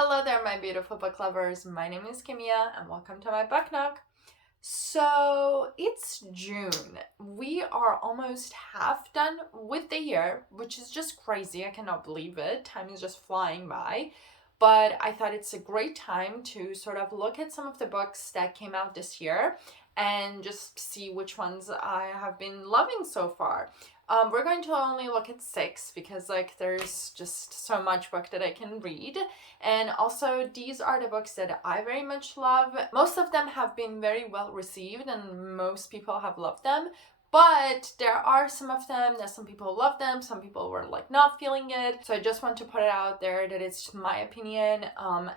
Hello there, my beautiful book lovers. My name is Kimia, and welcome to my book Nook. So it's June. We are almost half done with the year, which is just crazy. I cannot believe it. Time is just flying by. But I thought it's a great time to sort of look at some of the books that came out this year and just see which ones I have been loving so far. We're going to only look at 6 because there's just so much book that I can read. And also these are the books that I very much love. Most of them have been very well received and most people have loved them. But there are some of them that some people love them, some people were not feeling it. So I just want to put it out there that it's my opinion,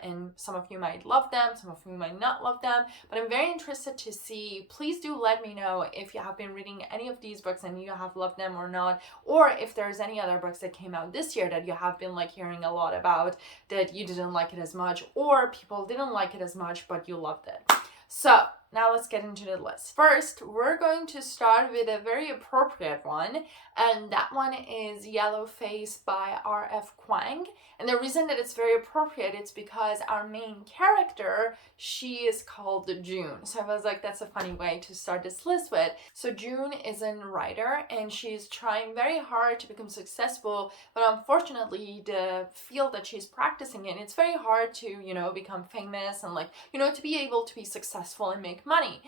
and some of you might love them, some of you might not love them. But I'm very interested to see, please do let me know if you have been reading any of these books and you have loved them or not, or if there's any other books that came out this year that you have been hearing a lot about that you didn't like it as much, or people didn't like it as much but you loved it. So now let's get into the list. First, we're going to start with a very appropriate one, and that one is Yellowface by R.F. Kuang. And the reason that it's very appropriate is because our main character, she is called June. So I was like, that's a funny way to start this list with. So June is a writer, and she's trying very hard to become successful, but unfortunately the field that she's practicing in, it's very hard to, become famous and to be able to be successful and make money.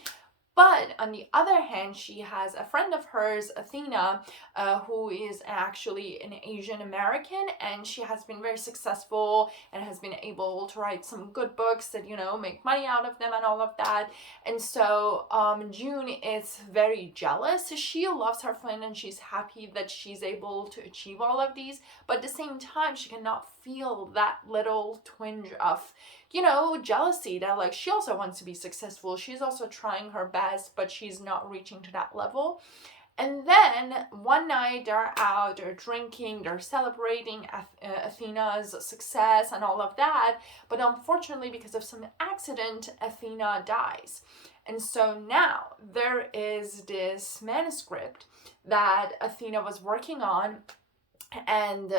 But on the other hand, she has a friend of hers, Athena, who is actually an Asian American, and she has been very successful and has been able to write some good books that, make money out of them and all of that. And so June is very jealous. She loves her friend and she's happy that she's able to achieve all of these, but at the same time, she cannot feel that little twinge of jealousy that she also wants to be successful. She's also trying her best, but she's not reaching to that level. And then one night they're out, they're drinking, they're celebrating Athena's success and all of that. But unfortunately, because of some accident, Athena dies. And so now there is this manuscript that Athena was working on, and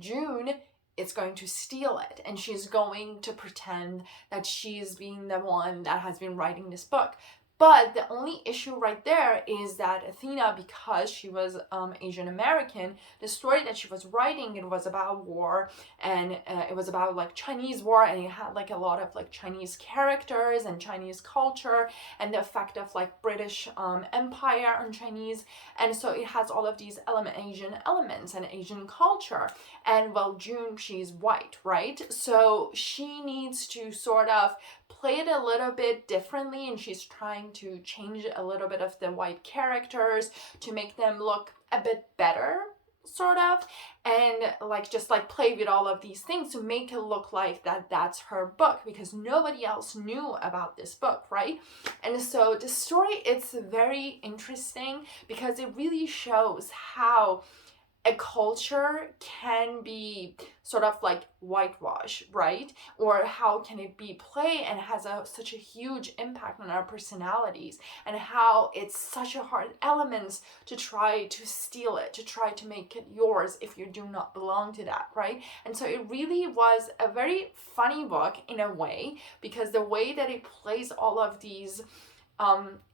June is going to steal it, and she's going to pretend that she's being the one that has been writing this book. But the only issue right there is that Athena, because she was Asian American, the story that she was writing, it was about war, and it was about Chinese war, and it had a lot of Chinese characters and Chinese culture and the effect of British Empire on Chinese. And so it has all of these Asian elements and Asian culture. And June, she's white, right? So she needs to sort of play it a little bit differently, and she's trying to change a little bit of the white characters to make them look a bit better, sort of, and just play with all of these things to make it look like that's her book, because nobody else knew about this book, right? And so the story, it's very interesting because it really shows how a culture can be sort of whitewash, right? Or how can it be played and has such a huge impact on our personalities, and how it's such a hard element to try to steal it, to try to make it yours if you do not belong to that, right? And so it really was a very funny book in a way, because the way that it plays all of these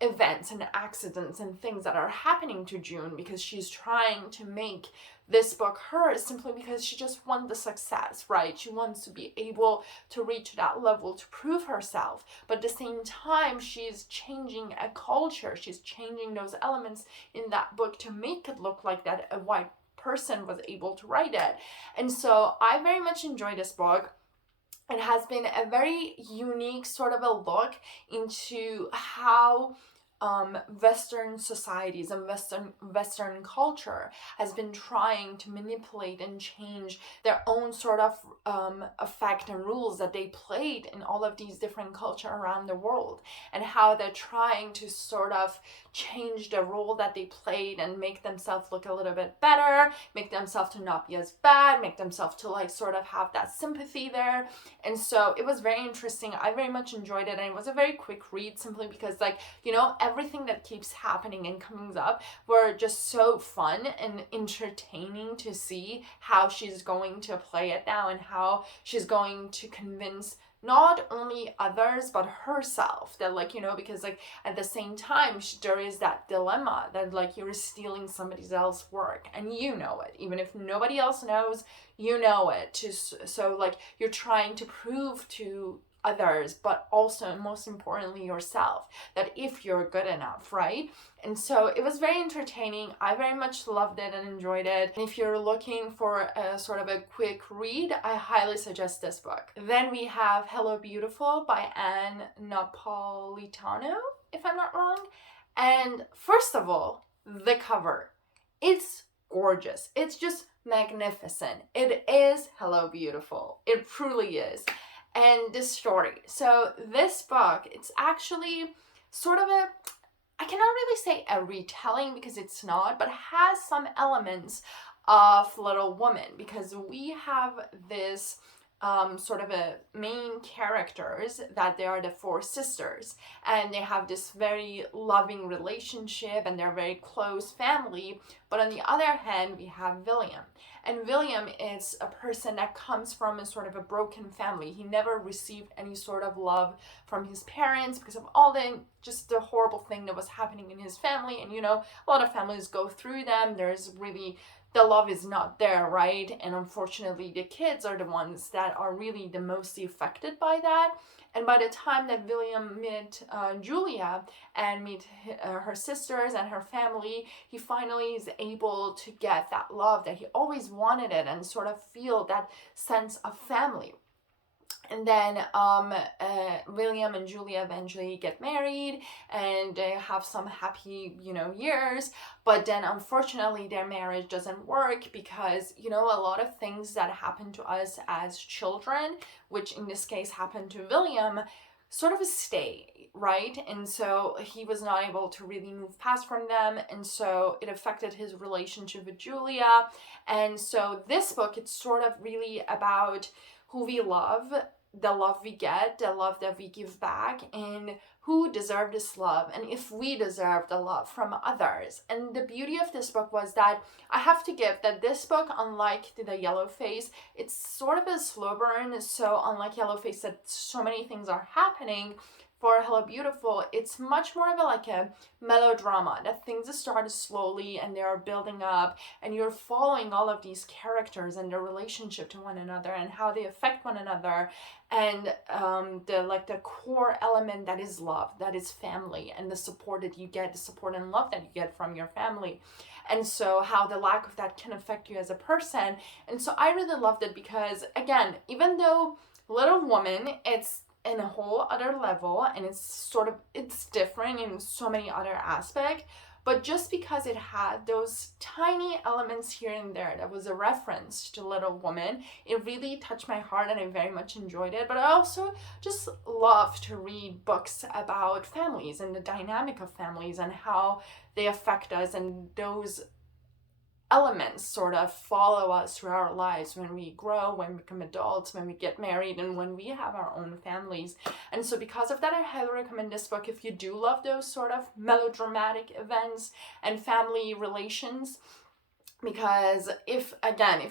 events and accidents and things that are happening to June, because she's trying to make this book hers simply because she just wants the success, right? She wants to be able to reach that level to prove herself. But at the same time, she's changing a culture. She's changing those elements in that book to make it look like that a white person was able to write it. And so I very much enjoy this book. It has been a very unique sort of a look into how Western societies and Western culture has been trying to manipulate and change their own sort of effect and rules that they played in all of these different culture around the world, and how they're trying to sort of change the role that they played and make themselves look a little bit better, make themselves to not be as bad, make themselves to sort of have that sympathy there. And so it was very interesting. I very much enjoyed it, and it was a very quick read simply because everything that keeps happening and comes up were just so fun and entertaining to see how she's going to play it now and how she's going to convince not only others but herself that, like, you know, because like at the same time there is that dilemma that like you're stealing somebody else's work and you know it, even if nobody else knows, you know it. So like you're trying to prove to others, but also and most importantly yourself, that if you're good enough, right? And so it was very entertaining. I very much loved it and enjoyed it. And if you're looking for a sort of a quick read, I highly suggest this book. Then we have Hello Beautiful by Anne Napolitano, if I'm not wrong. And first of all, the cover. It's gorgeous. It's just magnificent. It is Hello Beautiful. It truly is. And this story. So this book, it's actually sort of a, I cannot really say a retelling because it's not, but has some elements of Little Women, because we have this sort of a main characters that they are the four sisters, and they have this very loving relationship and they're very close family. But on the other hand, we have William. And William is a person that comes from a sort of a broken family. He never received any sort of love from his parents because of all the horrible thing that was happening in his family. And you know, a lot of families go through them. There's really, the love is not there, right? And unfortunately, the kids are the ones that are really the most affected by that. And by the time that William met Julia and meet her sisters and her family, he finally is able to get that love that he always wanted it and sort of feel that sense of family. And then William and Julia eventually get married and they have some happy, you know, years. But then unfortunately their marriage doesn't work because, you know, a lot of things that happen to us as children, which in this case happened to William, sort of stay, right? And so he was not able to really move past from them. And so it affected his relationship with Julia. And so this book, it's sort of really about who we love, the love we get, the love that we give back, and who deserve this love, and if we deserve the love from others. And the beauty of this book was that I have to give that this book, unlike the Yellowface, it's sort of a slow burn. So unlike Yellowface, that so many things are happening, for Hello Beautiful, it's much more of a melodrama, that things start slowly and they are building up and you're following all of these characters and their relationship to one another and how they affect one another, and the core element that is love, that is family, and the support that you get, the support and love that you get from your family, and so how the lack of that can affect you as a person. And so I really loved it because, again, even though Little Woman, it's in a whole other level and it's different in so many other aspects, but just because it had those tiny elements here and there that was a reference to Little Woman, it really touched my heart and I very much enjoyed it. But I also just love to read books about families and the dynamic of families and how they affect us, and those elements sort of follow us through our lives when we grow, when we become adults, when we get married, and when we have our own families. And so because of that, I highly recommend this book if you do love those sort of melodramatic events and family relations. Because if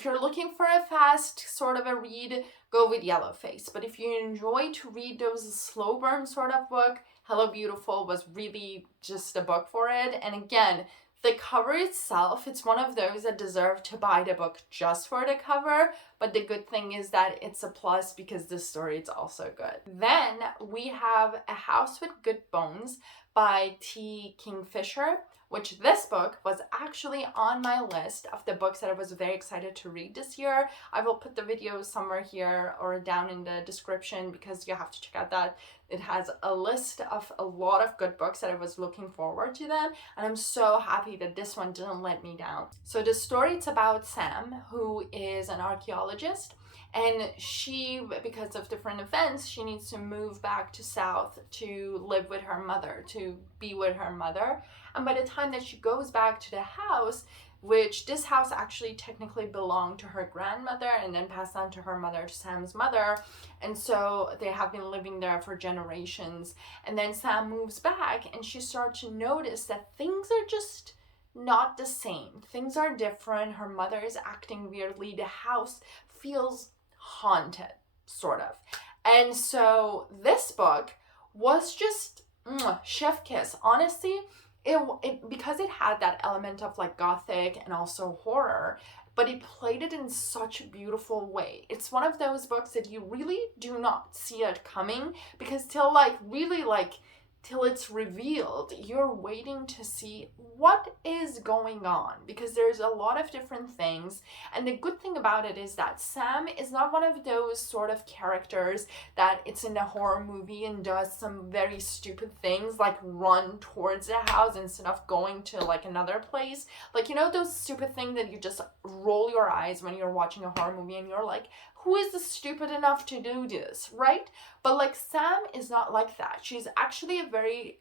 you're looking for a fast sort of a read, go with Yellowface. But if you enjoy to read those slow burn sort of book, Hello Beautiful was really just a book for it. And again, the cover itself, it's one of those that deserve to buy the book just for the cover, but the good thing is that it's a plus because the story is also good. Then we have A House with Good Bones by T. Kingfisher, which this book was actually on my list of the books that I was very excited to read this year. I will put the video somewhere here or down in the description because you have to check out that. It has a list of a lot of good books that I was looking forward to them, and I'm so happy that this one didn't let me down. So the story, it's about Sam, who is an archaeologist, and she, because of different events, she needs to move back to South to live with her mother, to be with her mother. And by the time that she goes back to the house, which this house actually technically belonged to her grandmother and then passed on to her mother, to Sam's mother. And so they have been living there for generations. And then Sam moves back and she starts to notice that things are just not the same. Things are different. Her mother is acting weirdly. The house feels haunted, sort of. And so this book was just chef kiss. Honestly, it because it had that element of like gothic and also horror, but it played it in such a beautiful way. It's one of those books that you really do not see it coming, because till it's revealed, you're waiting to see what is going on, because there's a lot of different things. And the good thing about it is that Sam is not one of those sort of characters that it's in a horror movie and does some very stupid things, like run towards the house instead of going to like another place. Like, you know, those stupid things that you just roll your eyes when you're watching a horror movie and you're like, who is stupid enough to do this, right? But like Sam is not like that. She's actually a very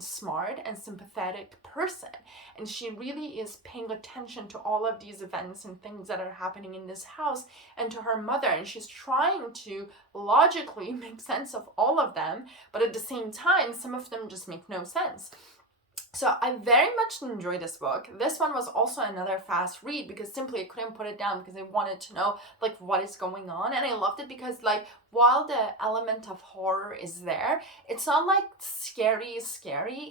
smart and sympathetic person. And she really is paying attention to all of these events and things that are happening in this house and to her mother. And she's trying to logically make sense of all of them. But at the same time, some of them just make no sense. So I very much enjoyed this book. This one was also another fast read because simply I couldn't put it down because I wanted to know like what is going on. And I loved it because like while the element of horror is there, it's not like scary,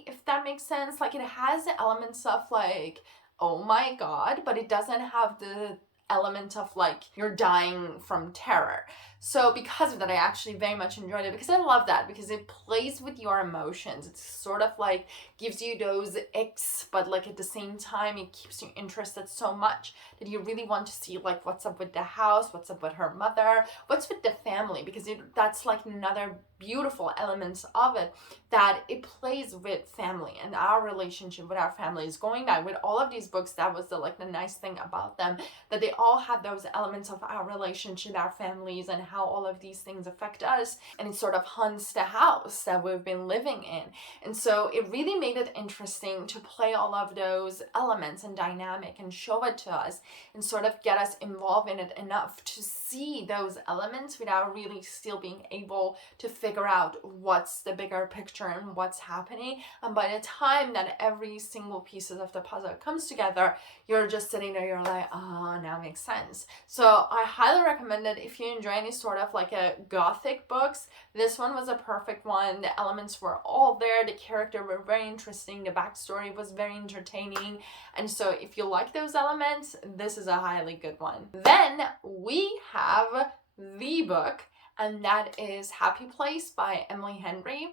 if that makes sense. Like it has the elements of like, oh my God, but it doesn't have the element of like you're dying from terror. So because of that, I actually very much enjoyed it because I love that, because it plays with your emotions. It's sort of like gives you those icks, but like at the same time, it keeps you interested so much that you really want to see like what's up with the house, what's up with her mother, what's with the family, because that's like another beautiful elements of it, that it plays with family and our relationship with our family is going back. With all of these books, that was the nice thing about them, that they all have those elements of our relationship, our families, and how all of these things affect us, and it sort of haunts the house that we've been living in. And so it really made it interesting to play all of those elements and dynamic and show it to us and sort of get us involved in it enough to see those elements without really still being able to figure out what's the bigger picture and what's happening. And by the time that every single pieces of the puzzle comes together, you're just sitting there, you're like, oh, now makes sense. So I highly recommend it if you enjoy any sort of like a gothic books. This one was a perfect one. The elements were all there. The character were very interesting. The backstory was very entertaining. And so if you like those elements, this is a highly good one. Then we have the book, and that is Happy Place by Emily Henry.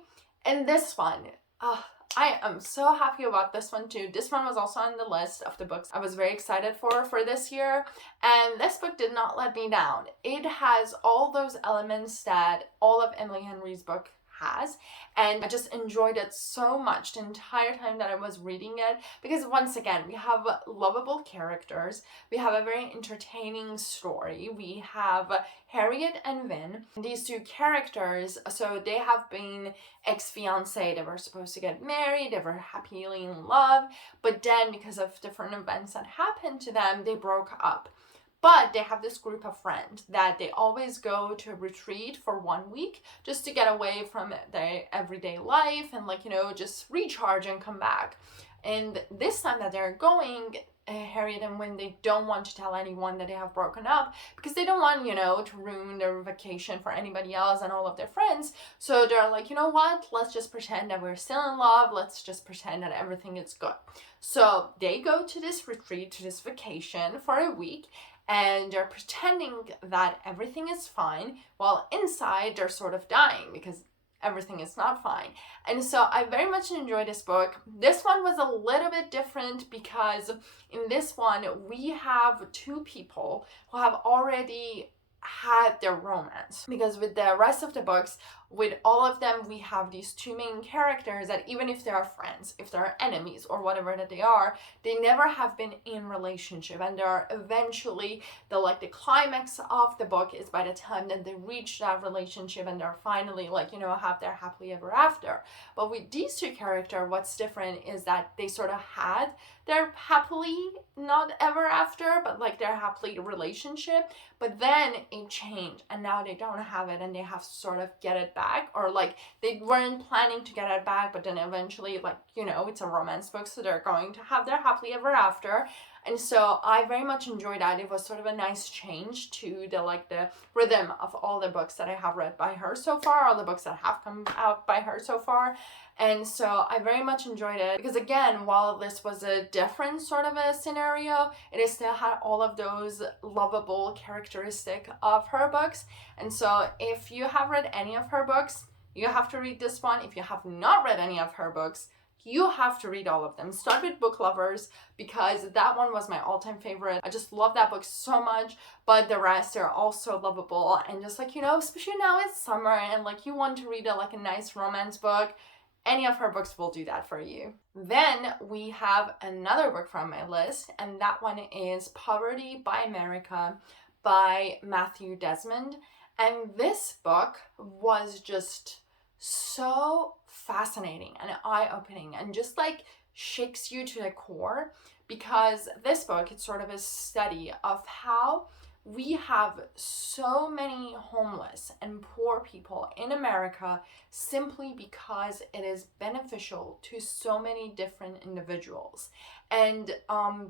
And this one, I am so happy about this one too. This one was also on the list of the books I was very excited for this year. And this book did not let me down. It has all those elements that all of Emily Henry's book has, and I just enjoyed it so much the entire time that I was reading it, because once again, we have lovable characters, we have a very entertaining story, we have Harriet and Vin, these two characters. So they have been ex-fiancé, they were supposed to get married, they were happily in love, but then because of different events that happened to them, they broke up. But they have this group of friends that they always go to a retreat for 1 week just to get away from their everyday life and just recharge and come back. And this time that they're going, Harriet and Wynne, they don't want to tell anyone that they have broken up because they don't want, to ruin their vacation for anybody else and all of their friends. So they're like, you know what? Let's just pretend that we're still in love. Let's just pretend that everything is good. So they go to this retreat, to this vacation for a week, and they're pretending that everything is fine, while inside they're sort of dying because everything is not fine. And so I very much enjoyed this book. This one was a little bit different because in this one, we have two people who have already had their romance. Because with the rest of the books, with all of them, we have these two main characters that even if they are friends, if they're enemies or whatever that they are, they never have been in relationship, and they're eventually the climax of the book is by the time that they reach that relationship and they're finally have their happily ever after. But with these two characters, what's different is that they sort of had their happily not ever after, but their happily relationship, but then it changed and now they don't have it, and they have to sort of get it back, or they weren't planning to get it back, but then eventually it's a romance book, so they're going to have their happily ever after. And so I very much enjoyed that. It was sort of a nice change to the rhythm of all the books that I have read by her so far, all the books that have come out by her so far. And so I very much enjoyed it because, again, while this was a different sort of a scenario, it still had all of those lovable characteristic of her books. And so if you have read any of her books, you have to read this one. If you have not read any of her books, you have to read all of them. Start with Book Lovers, because that one was my all-time favorite. I just love that book so much, but the rest are also lovable. And just especially now it's summer and you want to read a nice romance book, any of her books will do that for you. Then we have another book from my list, and that one is Poverty by America by Matthew Desmond. And this book was just so fascinating and eye-opening and just shakes you to the core, because this book, it's sort of a study of how we have so many homeless and poor people in America simply because it is beneficial to so many different individuals. And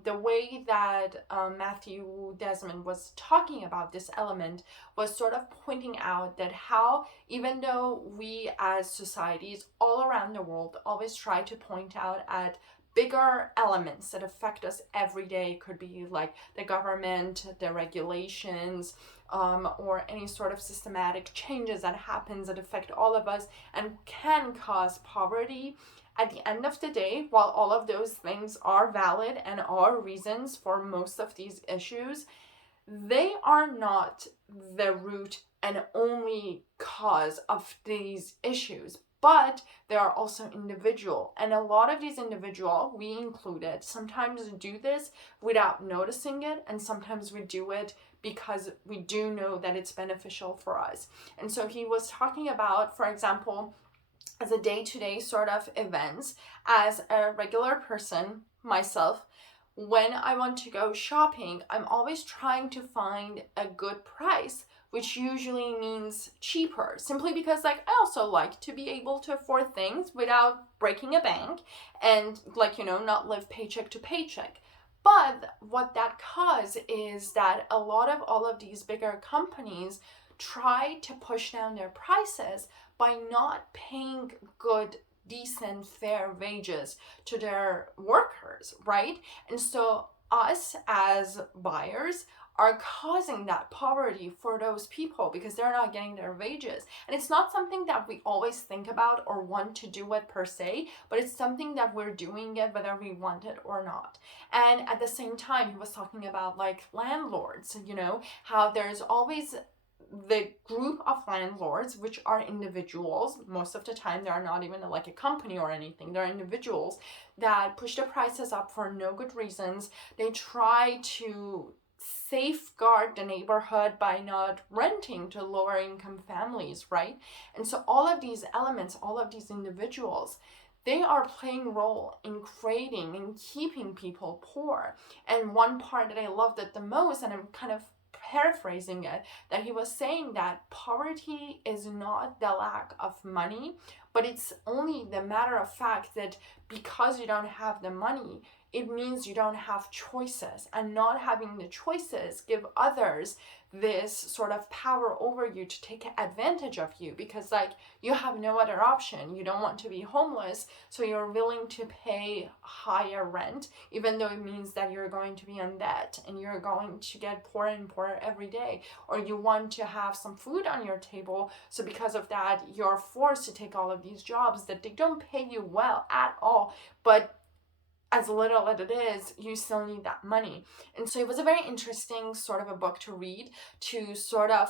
the way that Matthew Desmond was talking about this element was sort of pointing out that how, even though we as societies all around the world always try to point out at bigger elements that affect us every day, could be the government, the regulations, or any sort of systematic changes that happens that affect all of us and can cause poverty. At the end of the day, while all of those things are valid and are reasons for most of these issues, they are not the root and only cause of these issues. But they are also individual, and a lot of these individual, we included, sometimes do this without noticing it, and sometimes we do it because we do know that it's beneficial for us. And so he was talking about, for example, as a day-to-day sort of events, as a regular person, myself, when I want to go shopping, I'm always trying to find a good price, which usually means cheaper, simply because I also like to be able to afford things without breaking a bank and not live paycheck to paycheck. But what that causes is that a lot of all of these bigger companies try to push down their prices by not paying good, decent, fair wages to their workers, right? And so us as buyers are causing that poverty for those people because they're not getting their wages. And it's not something that we always think about or want to do it per se, but it's something that we're doing it whether we want it or not. And at the same time, he was talking about landlords, how there's always the group of landlords, which are individuals. Most of the time they're not even a company or anything, they're individuals that push the prices up for no good reasons. They try to safeguard the neighborhood by not renting to lower income families, right? And so all of these elements, all of these individuals, they are playing role in creating and keeping people poor. And one part that I loved it the most, and I'm kind of paraphrasing it, that he was saying that poverty is not the lack of money, but it's only the matter of fact that because you don't have the money, it means you don't have choices, and not having the choices give others this sort of power over you to take advantage of you, because you have no other option. You don't want to be homeless, so you're willing to pay higher rent, even though it means that you're going to be in debt and you're going to get poorer and poorer every day. Or you want to have some food on your table, so because of that, you're forced to take all of these jobs that they don't pay you well at all, but as little as it is, you still need that money. And so it was a very interesting sort of a book to read, to sort of,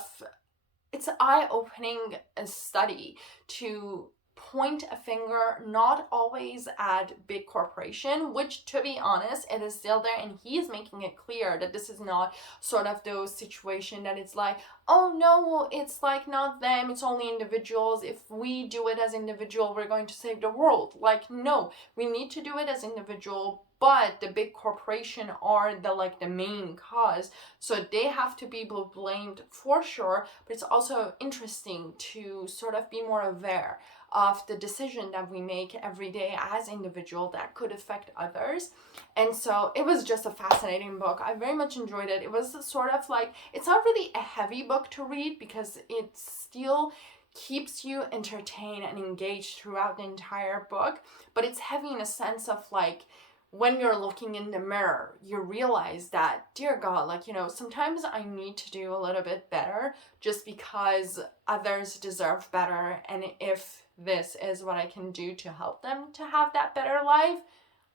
it's an eye-opening study to point a finger not always at big corporation, which, to be honest, it is still there, and he is making it clear that this is not sort of those situation that it's like, oh no, it's like not them, it's only individuals, if we do it as individual we're going to save the world. Like, no, we need to do it as individual, but the big corporation are the main cause, so they have to be blamed for sure. But it's also interesting to sort of be more aware of the decision that we make every day as individual that could affect others. And so it was just a fascinating book. I very much enjoyed it. It was sort of like, it's not really a heavy book to read because it still keeps you entertained and engaged throughout the entire book, but it's heavy in a sense of like, when you're looking in the mirror, you realize that, dear God, like, you know, sometimes I need to do a little bit better just because others deserve better. And if this is what I can do to help them to have that better life,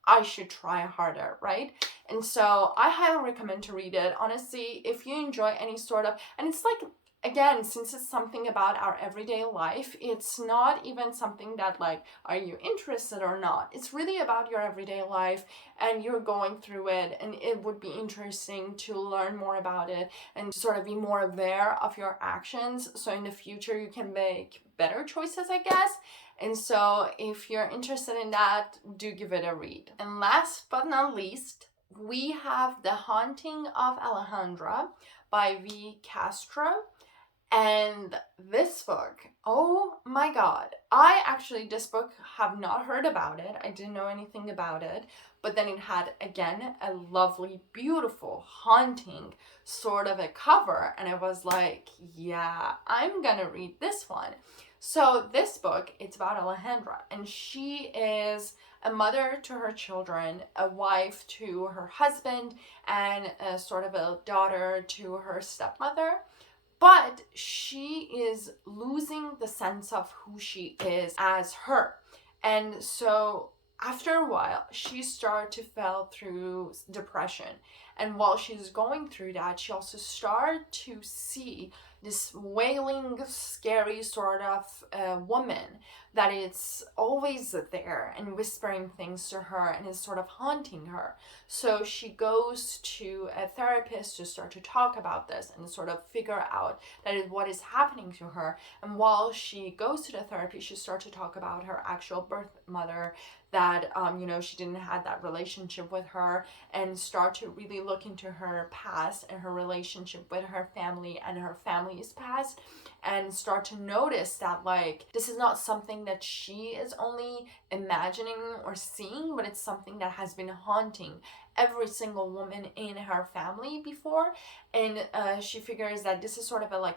I should try harder, right? And so I highly recommend to read it. Honestly, if you enjoy any sort of, and it's like, again, since it's something about our everyday life, it's not even something that like, are you interested or not? It's really about your everyday life and you're going through it, and it would be interesting to learn more about it and sort of be more aware of your actions, so in the future you can make better choices, I guess. And so if you're interested in that, do give it a read. And last but not least, we have The Haunting of Alejandra by V. Castro. And this book, oh my God, this book have not heard about it. I didn't know anything about it, but then it had, again, a lovely, beautiful, haunting sort of a cover. And I was like, yeah, I'm gonna read this one. So this book, it's about Alejandra, and she is a mother to her children, a wife to her husband, and a sort of a daughter to her stepmother. But she is losing the sense of who she is as her. And so after a while, she started to fall through depression. And while she's going through that, she also started to see this wailing, scary sort of woman that is always there and whispering things to her and is sort of haunting her. So she goes to a therapist to start to talk about this and sort of figure out that is what is happening to her. And while she goes to the therapy, she starts to talk about her actual birth mother, that she didn't have that relationship with her, and start to really look into her past and her relationship with her family and her family's past, and start to notice that like this is not something that she is only imagining or seeing, but it's something that has been haunting every single woman in her family before. And she figures that this is sort of a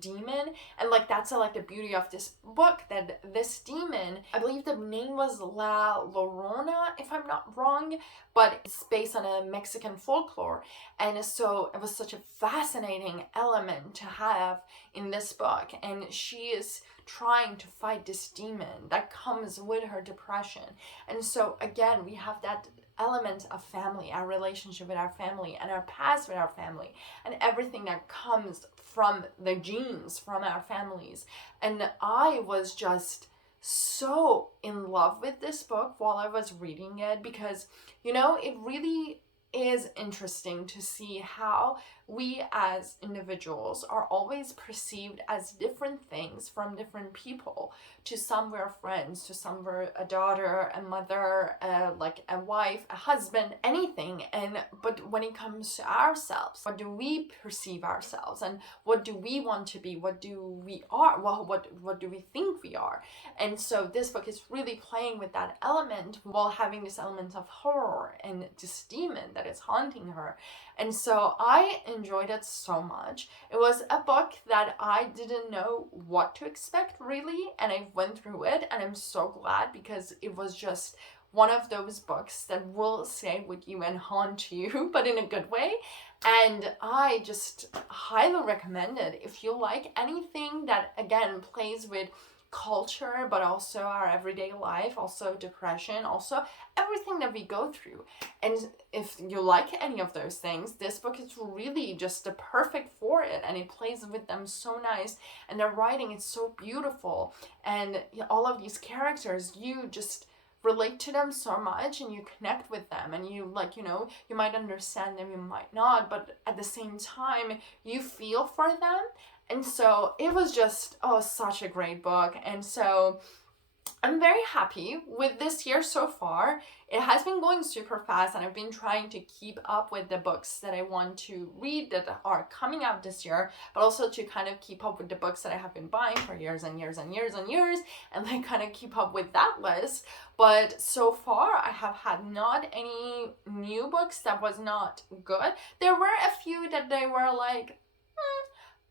demon, and like that's the beauty of this book, that this demon, I believe the name was La Llorona, if I'm not wrong, but it's based on a Mexican folklore. And so it was such a fascinating element to have in this book, and she is trying to fight this demon that comes with her depression. And so again, we have that element of family, our relationship with our family and our past with our family, and everything that comes from the genes from our families. And I was just so in love with this book while I was reading it, because it really is interesting to see how we as individuals are always perceived as different things from different people. To some we're friends, to some we're a daughter, a mother, a wife, a husband, anything. But when it comes to ourselves, what do we perceive ourselves, and what do we want to be? What do we are? Well, what do we think we are? And so this book is really playing with that element while having this element of horror and this demon that is haunting her. And so I enjoyed it so much. It was a book that I didn't know what to expect really, and I went through it, and I'm so glad, because it was just one of those books that will stay with you and haunt you, but in a good way. And I just highly recommend it if you like anything that again plays with culture, but also our everyday life, also depression, also everything that we go through. And if you like any of those things, this book is really just the perfect for it, and it plays with them so nice, and the writing is so beautiful, and all of these characters, you just relate to them so much, and you connect with them, and you, like, you know, you might understand them, you might not, but at the same time you feel for them. And so it was just, oh, such a great book. And so I'm very happy with this year so far. It has been going super fast, and I've been trying to keep up with the books that I want to read that are coming out this year, but also to kind of keep up with the books that I have been buying for years and years and years and years, and like kind of keep up with that list. But so far, I have had not any new books that was not good. There were a few that they were like,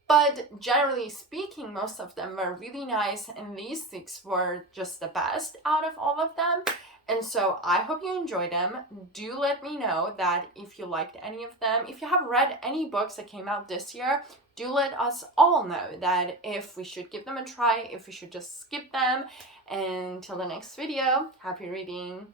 but generally speaking, most of them were really nice, and these 6 were just the best out of all of them. And so I hope you enjoyed them. Do let me know that if you liked any of them. If you have read any books that came out this year, do let us all know that if we should give them a try, if we should just skip them. And till the next video, happy reading.